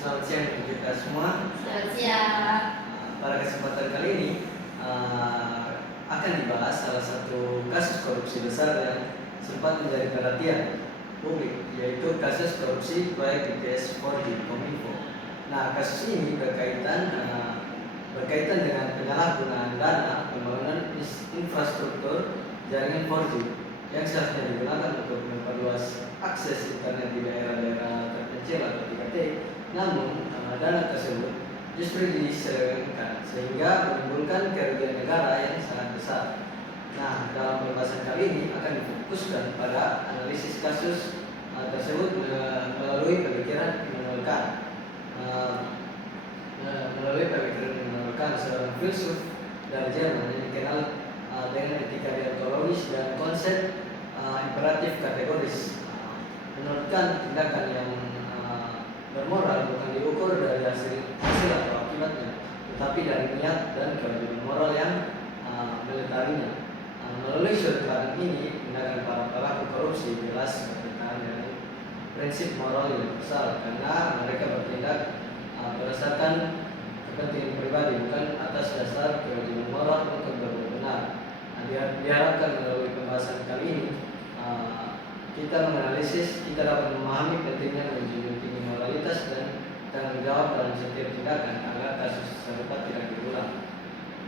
Selamat siang untuk kita semua. Selamat siang. Pada kesempatan kali ini akan dibahas salah satu kasus korupsi besar yang sempat menjadi perhatian publik, yaitu kasus korupsi proyek BTS 4G Kominfo. Nah, kasus ini berkaitan dengan penyalahgunaan dana pembangunan infrastruktur jaringan 4G yang seharusnya digunakan untuk memperluas akses internet di daerah-daerah terpencil atau 3T. Namun dana tersebut justru diselewengkan sehingga menimbulkan kerugian negara yang sangat besar. Nah, dalam pembahasan kali ini akan difokuskan pada analisis kasus tersebut melalui pemikiran Immanuel Kant. Seorang filsuf dari Jerman yang dikenal dengan etika deontologis dan konsep imperatif kategoris. Menurut Kant, tindakan yang bermoral bukan diukur dari hasil atau akibatnya, tetapi dari niat dan kewajiban moral yang melestarinya. Melalui sudut pandang ini, tindakan para pelaku korupsi jelas bertentangan dengan prinsip moral universal karena mereka bertindak berdasarkan kepentingan pribadi, bukan atas dasar kewajiban moral untuk berbuat benar. Diharapkan melalui pembahasan kali ini kita dapat memahami pentingnya menjunjung tinggi moralitas dan tanggung jawab dalam setiap tindakan agar kasus serupa tidak diulang.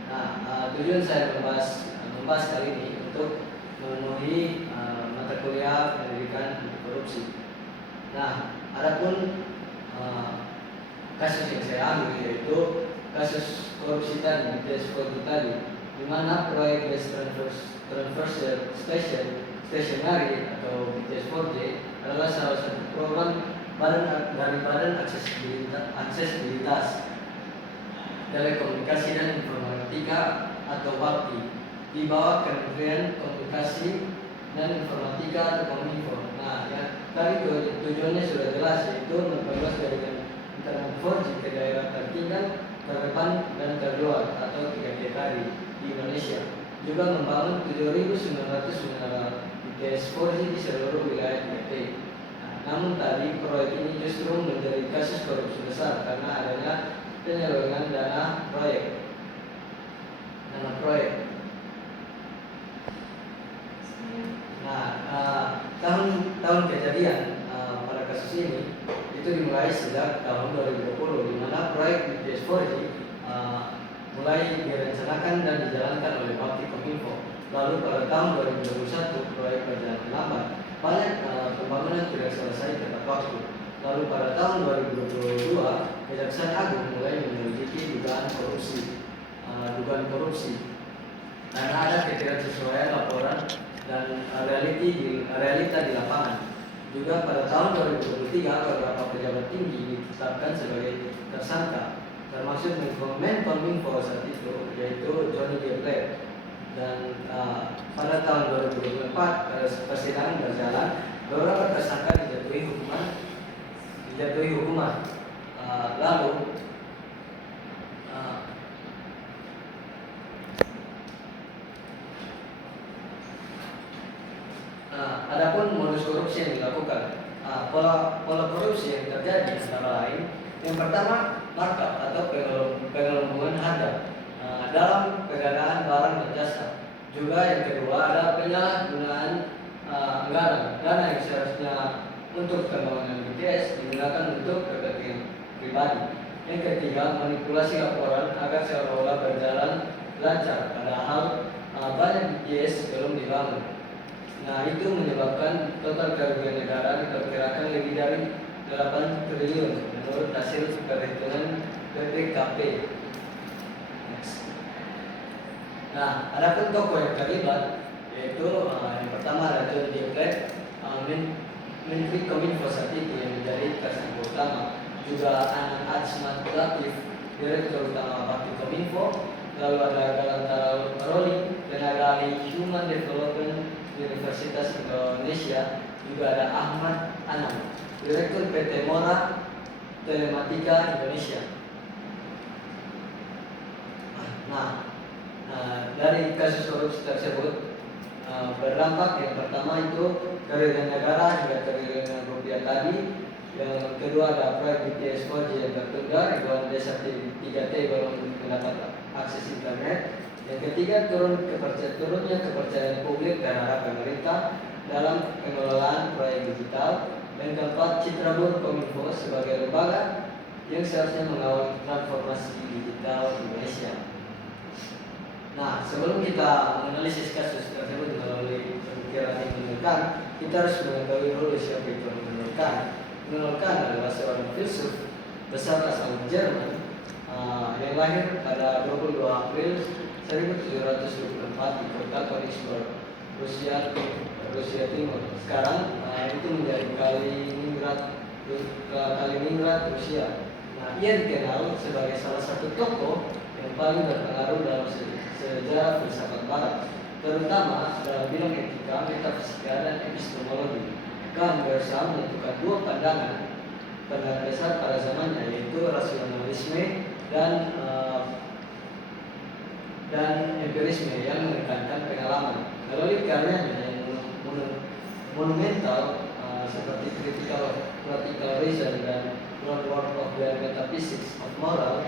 Nah, tujuan saya membahas kali ini untuk memenuhi mata kuliah pendidikan anti korupsi. Nah, adapun kasus yang saya ambil yaitu kasus korupsi tadi, BTS 4G tadi, di mana proyek Base Transfer Stationary atau BTS 4G adalah salah satu program dari Badan Aksesibilitas Telekomunikasi dan Informatika atau BAPTI di bawah Kementerian Komunikasi dan Informatika atau Kominfo. Nah, ya, tadi tujuannya sudah jelas, yaitu memperluas jaringan internet 4G ke daerah tertinggal, terdepan, dan terluar atau 3T tadi di Indonesia. Juga membangun 7.900 menara BTS 4G di seluruh wilayah 3T. Namun tadi proyek ini justru menjadi kasus korupsi besar karena adanya penyelewengan dana proyek. Nah, tahun kejadian pada kasus ini itu dimulai sejak tahun 2020, di mana proyek BTS 4G mulai direncanakan dan dijalankan oleh BAPTI Kominfo. Lalu pada tahun 2021 proyek berjalan lambat. Banyak pembangunan tidak selesai tepat waktu. Lalu pada tahun 2022 Kejaksaan Agung mulai menyelidiki dugaan korupsi karena ada ketidaksesuaian laporan dan realita di lapangan. Juga pada tahun 2023 beberapa pejabat tinggi ditetapkan sebagai tersangka, termasuk Menkominfo saat itu, yaitu Johnny G. Plate. Dan pada tahun 2024 persidangan berjalan, beberapa tersangka dijatuhi hukuman. Adapun modus korupsi yang dilakukan, pola korupsi yang terjadi antara lain, yang pertama markup atau pengelompokan harga dalam pengadaan barang dan jasa. Juga yang kedua ada penyalahgunaan anggaran, dana yang seharusnya untuk pembangunan BTS digunakan untuk kepentingan pribadi. Yang ketiga, manipulasi laporan agar seolah-olah berjalan lancar padahal banyak BTS belum dibangun. Nah, itu menyebabkan total kerugian negara diperkirakan lebih dari 8 triliun menurut hasil perhitungan BPKP. Nah, adapun tokoh yang terlibat yaitu yang pertama ada John G. Plate, Menteri Kominfo saat itu yang menjadi tersangka utama. Juga Anand Achmat Latif, Direktur Utama BAPTI Kominfo. Lalu ada Galanta Roli, tenaga ahli Human Development Universitas Indonesia. Juga ada Ahmad Anam, Direktur PT Mora Telematika Indonesia. Nah, dari kasus korupsi tersebut berdampak yang pertama itu kerugian negara hingga triliunan rupiah tadi Yang kedua ada proyek BTS 4G yang tertunda, ribuan desa 3T belum mendapat akses internet. Yang ketiga turunnya kepercayaan publik dan arah pemerintah dalam pengelolaan proyek digital. Dan keempat, citra buruk Kominfo sebagai lembaga yang seharusnya mengawal transformasi digital Indonesia. Nah, sebelum kita menganalisis kasus tersebut melalui pemikiran yang menentukan, kita harus mengetahui dulu siapa itu yang menentukan. Menentukan adalah seorang filsuf besar asal Jerman yang lahir pada 22 April 1724 di kota Königsberg, Rusia Timur. Sekarang itu menjadi Kaliningrad, Rusia. Nah, ia dikenal sebagai salah satu tokoh yang paling berpengaruh dalam sejarah filsafat Barat, terutama dalam bidang etika, metafisika, dan epistemologi. Kant berusaha menentukan dua pandangan dasar pada zamannya, yaitu rasionalisme dan empirisme yang menekankan pengalaman. Melalui karyanya yang monumental seperti Critical Reason dan Groundwork of the Metaphysics of Moral,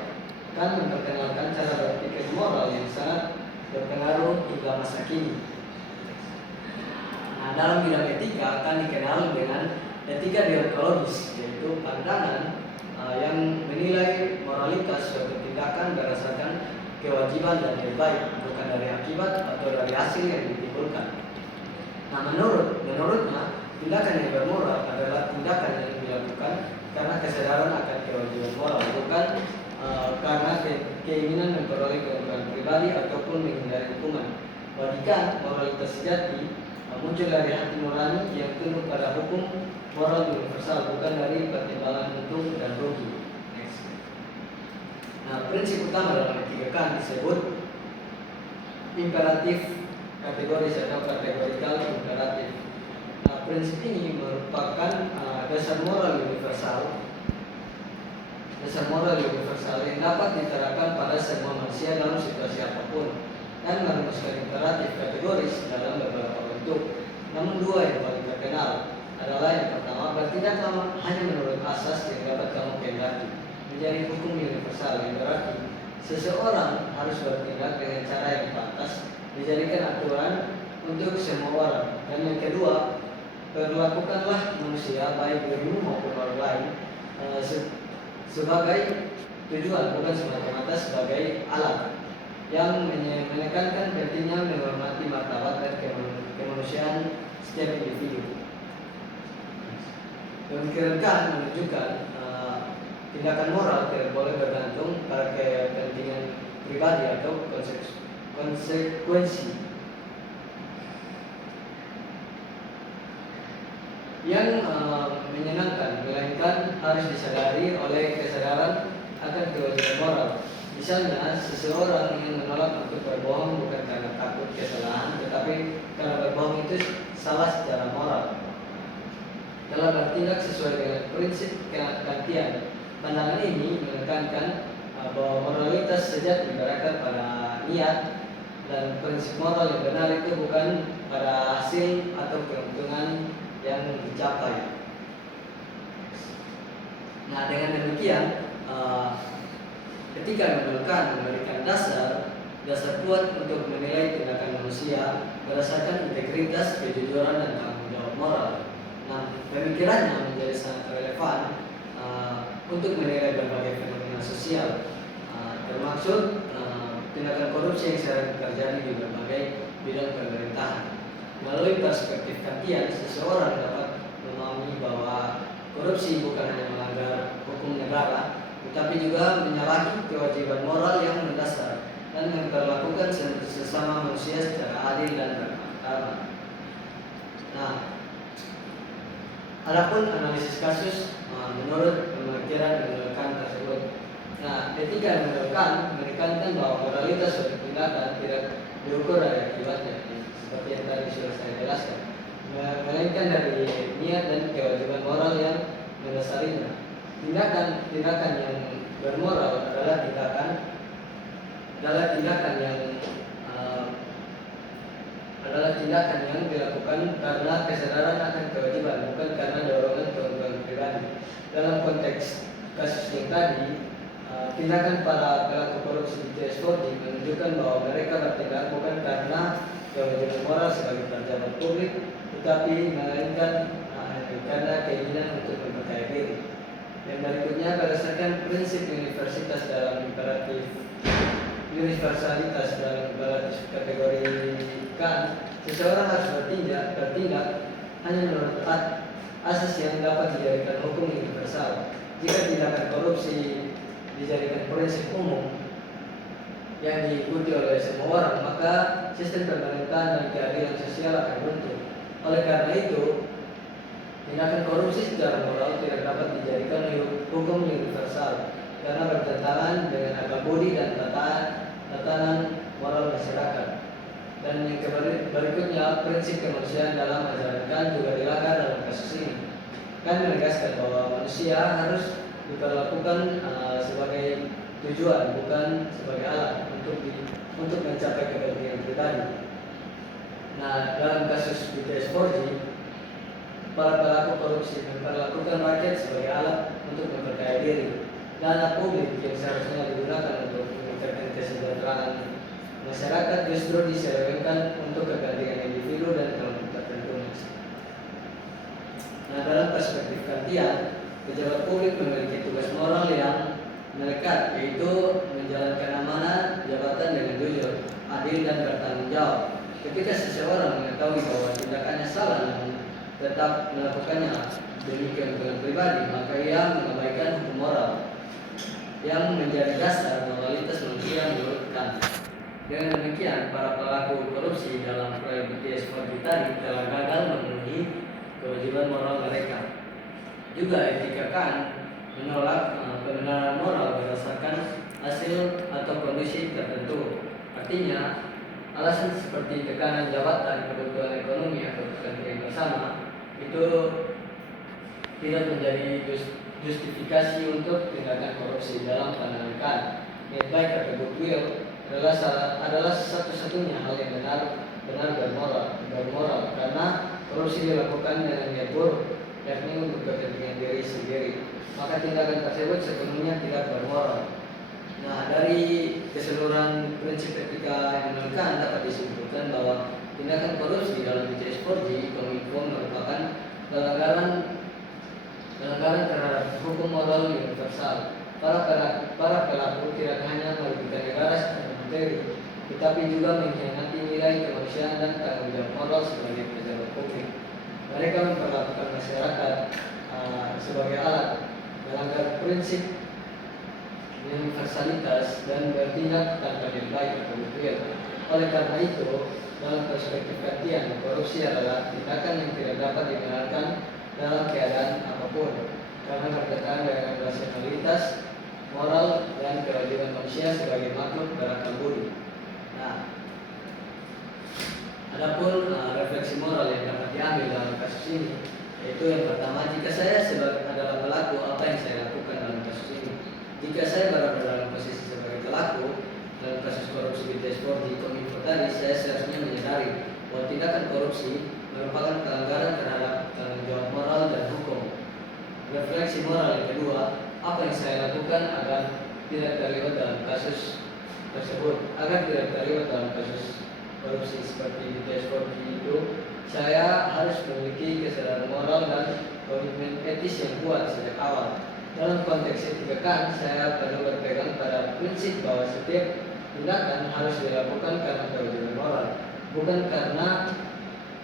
Kant memperkenalkan cara berpikir moral yang sangat berpengaruh hingga masa kini. Nah, dalam bidang etika akan dikenal dengan etika deontologis, yaitu pandangan yang menilai moralitas suatu tindakan berdasarkan kewajiban dan niat baik, bukan dari akibat atau dari hasil yang ditimbulkan. Nah, menurutnya tindakan yang bermoral adalah tindakan yang dilakukan karena kesadaran akan kewajiban moral, bukan karena keinginan memperoleh keuntungan pribadi ataupun menghindari hukuman. Bagi Kant, moralitas sejati muncul dari hati nurani yang tunduk pada hukum moral universal, bukan dari pertimbangan untung dan rugi. Next. Nah, prinsip utama dalam etika Kant disebut imperatif kategoris atau kategorikal imperatif. Nah, prinsip ini merupakan dasar moral universal yang dapat diterapkan pada semua manusia dalam situasi apapun, dan merumuskan imperatif kategoris dalam beberapa bentuk. Namun dua yang paling terkenal adalah yang pertama, bertindak hanya menurut asas yang dapat kamu kehendaki, menjadi hukum universal yang berarti seseorang harus bertindak dengan cara yang pantas, dijadikan aturan untuk semua orang. Dan yang kedua, perlakukanlah manusia baik dirimu maupun orang lain sebagai tujuan, bukan semata-mata sebagai alat, yang menekankan pentingnya menghormati martabat dan kemanusiaan setiap individu. Pemikiran Kant menunjukkan tindakan moral tidak boleh bergantung pada kepentingan pribadi atau konsekuensi yang menyenangkan, melainkan harus disadari oleh kesadaran akan kewajiban moral. Misalnya, seseorang yang menolak untuk berbohong bukan karena takut kesalahan, tetapi karena berbohong itu salah secara moral. Dalam bertindak sesuai dengan prinsip Kantian, pandangan ini menekankan bahwa moralitas sejati berangkat pada niat, dan prinsip moral yang benar itu bukan pada hasil atau keuntungan yang dicapai. Nah, dengan demikian ketika memberikan dasar kuat untuk menilai tindakan manusia berdasarkan integritas, kejujuran, dan tanggung jawab moral. Nah, pemikirannya menjadi sangat relevan untuk menilai berbagai fenomena sosial, termasuk tindakan korupsi yang sering terjadi di berbagai bidang pemerintahan. Melalui perspektif Kantian, seseorang dapat memahami bahwa korupsi bukan hanya melanggar hukum negara, tetapi juga menyalahi kewajiban moral yang mendasar dan memperlakukan sesama manusia secara adil dan bermartabat. Nah, adapun analisis kasus menurut pemikiran Kant tersebut. Nah, etika menekankan bahwa moralitas suatu tindakan tidak diukur dari akibatnya, seperti yang tadi sudah saya jelaskan, melainkan dari niat dan kewajiban moral yang mendasarinya. Tindakan yang bermoral adalah tindakan yang dilakukan karena kesadaran akan kewajiban, bukan karena dorongan keuntungan pribadi. Dalam konteks kasus yang tadi, tindakan para pelaku korupsi di TS4 menunjukkan bahwa mereka bertindak bukan karena kewajiban moral sebagai pejabat publik, tetapi melainkan karena keinginan untuk memperkaya diri. Yang berikutnya, berdasarkan prinsip universalitas dalam kategorikan, seseorang harus bertindak hanya menurut asas yang dapat dijadikan hukum universal. Jika tindakan korupsi dijadikan prinsip umum yang diikuti oleh semua orang, maka sistem pemerintahan dan keadilan sosial akan runtuh. Oleh karena itu, tindakan korupsi secara moral tidak dapat dijadikan hukum universal karena bertentangan dengan akal budi dan tatanan moral masyarakat. Dan yang berikutnya, prinsip kemanusiaan dalam masyarakat juga dilanggar dalam kasus ini. Kan menegaskan bahwa manusia harus diperlakukan sebagai tujuan, bukan sebagai alat untuk mencapai kepentingan pribadi. Nah, dalam kasus BTS4G, para pelaku korupsi memperlakukan rakyat sebagai alat untuk memperkaya diri. Dana publik yang seharusnya digunakan untuk meningkatkan kesejahteraan masyarakat justru diselewengkan untuk kepentingan individu dan kelompok tertentu. Nah, dalam perspektif Kantian, pejabat publik memiliki tugas moral yang melekat, yaitu menjalankan amanah jabatan dengan jujur, adil dan bertanggung jawab. Ketika seseorang mengetahui bahwa tindakannya salah namun tetap melakukannya demi keuntungan pribadi, maka ia mengabaikan hukum moral yang menjadi dasar moralitas manusia menurut Kant. Dengan demikian, para pelaku korupsi dalam proyek BTS4 tadi telah gagal memenuhi kewajiban moral mereka. Juga etika Kant menolak pembenaran moral berdasarkan hasil atau kondisi tertentu. Artinya, alasan seperti tekanan jabatan, kebutuhan ekonomi atau kepentingan bersama itu tidak menjadi justifikasi untuk tindakan korupsi dalam pandangan Kant. Niat baik atau goodwill adalah satu-satunya hal yang benar bermoral karena korupsi dilakukan dengan niat buruk, yakni untuk kepentingan diri sendiri. Maka tindakan tersebut sepenuhnya tidak bermoral. Nah, dari keseluruhan prinsip etika yang menurutkan dapat disimpulkan bahwa tindakan korupsi dalam BTS4G Kominfo merupakan pelanggaran terhadap hukum moral universal. Para pelaku tidak hanya merugikan negara secara materi, tetapi juga mengkhianati nilai kemanusiaan dan tanggung jawab moral sebagai pejabat publik. Mereka memperlakukan masyarakat sebagai alat, melanggar prinsip universalitas dan bertindak tanpa niat baik atau goodwill. Oleh karena itu, dalam perspektif Kantian, korupsi adalah tindakan yang tidak dapat dibenarkan dalam keadaan apapun karena bertentangan dengan rasionalitas, moral, dan kewajiban manusia sebagai makhluk berakal budi. Nah, adapun refleksi moral yang dapat diambil dalam kasus ini, yaitu yang pertama, jika saya adalah pelaku, apa yang saya lakukan dalam kasus ini? Jika saya berada dalam posisi sebagai pelaku dalam kasus korupsi BTS4 di Kominfo tadi, saya seharusnya menyadari bahwa tindakan korupsi merupakan pelanggaran terhadap tanggung jawab moral dan hukum. Refleksi moral yang kedua, apa yang saya lakukan agar tidak terlibat dalam kasus tersebut? Agar tidak terlibat dalam kasus korupsi seperti BTS4 itu, saya harus memiliki kesadaran moral dan komitmen etis yang kuat sejak awal. Dalam konteks etika Kant, saya perlu berpegang pada prinsip bahwa setiap tindakan harus dilakukan karena kewajiban moral, bukan karena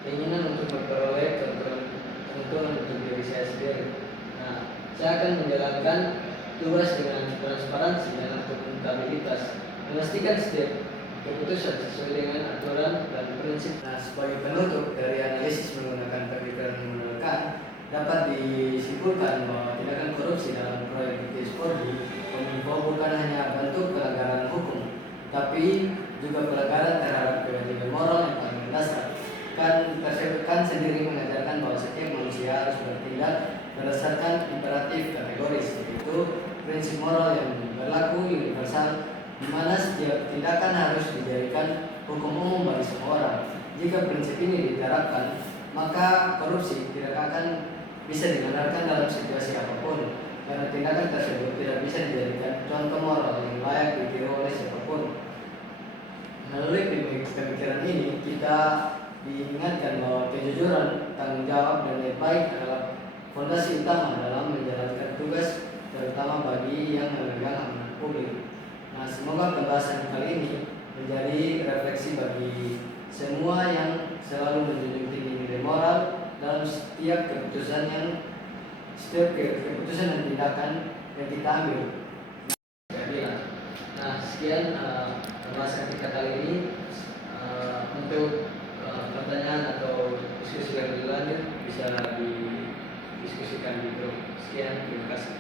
keinginan untuk memperoleh keuntungan untuk diri saya sendiri. Nah, saya akan menjalankan tugas dengan transparansi dan akuntabilitas, memastikan setiap keputusan sesuai dengan aturan dan prinsip. Nah, sebagai penutup dari analisis menggunakan pemikiran menurut Kant, dapat disimpulkan bahwa tindakan korupsi dalam proyek BTS4G Kominfo bukan hanya bentuk pelanggaran hukum, tapi juga pelanggaran terhadap kewajiban moral yang paling mendasar. Kan sendiri mengajarkan bahwa setiap manusia harus bertindak berdasarkan imperatif kategoris, yaitu prinsip moral yang berlaku universal, di mana setiap tindakan harus dijadikan hukum umum bagi semua orang. Jika prinsip ini diterapkan, maka korupsi tidak akan bisa dibenarkan dalam situasi apapun, karena tindakan tersebut tidak bisa dijadikan contoh moral yang layak ditiru oleh siapapun. Melalui pemikiran ini, kita diingatkan bahwa kejujuran, tanggung jawab, dan niat baik adalah fondasi utama dalam menjalankan tugas, terutama bagi yang memegang amanah publik. Nah, semoga pembahasan kali ini menjadi refleksi bagi semua yang selalu menjunjung tinggi nilai moral dalam setiap keputusan dan tindakan yang kita ambil. Nah, sekian pembahasan kita kali ini. Untuk pertanyaan atau diskusi lebih lanjut bisa didiskusikan di grup. Sekian, terima kasih.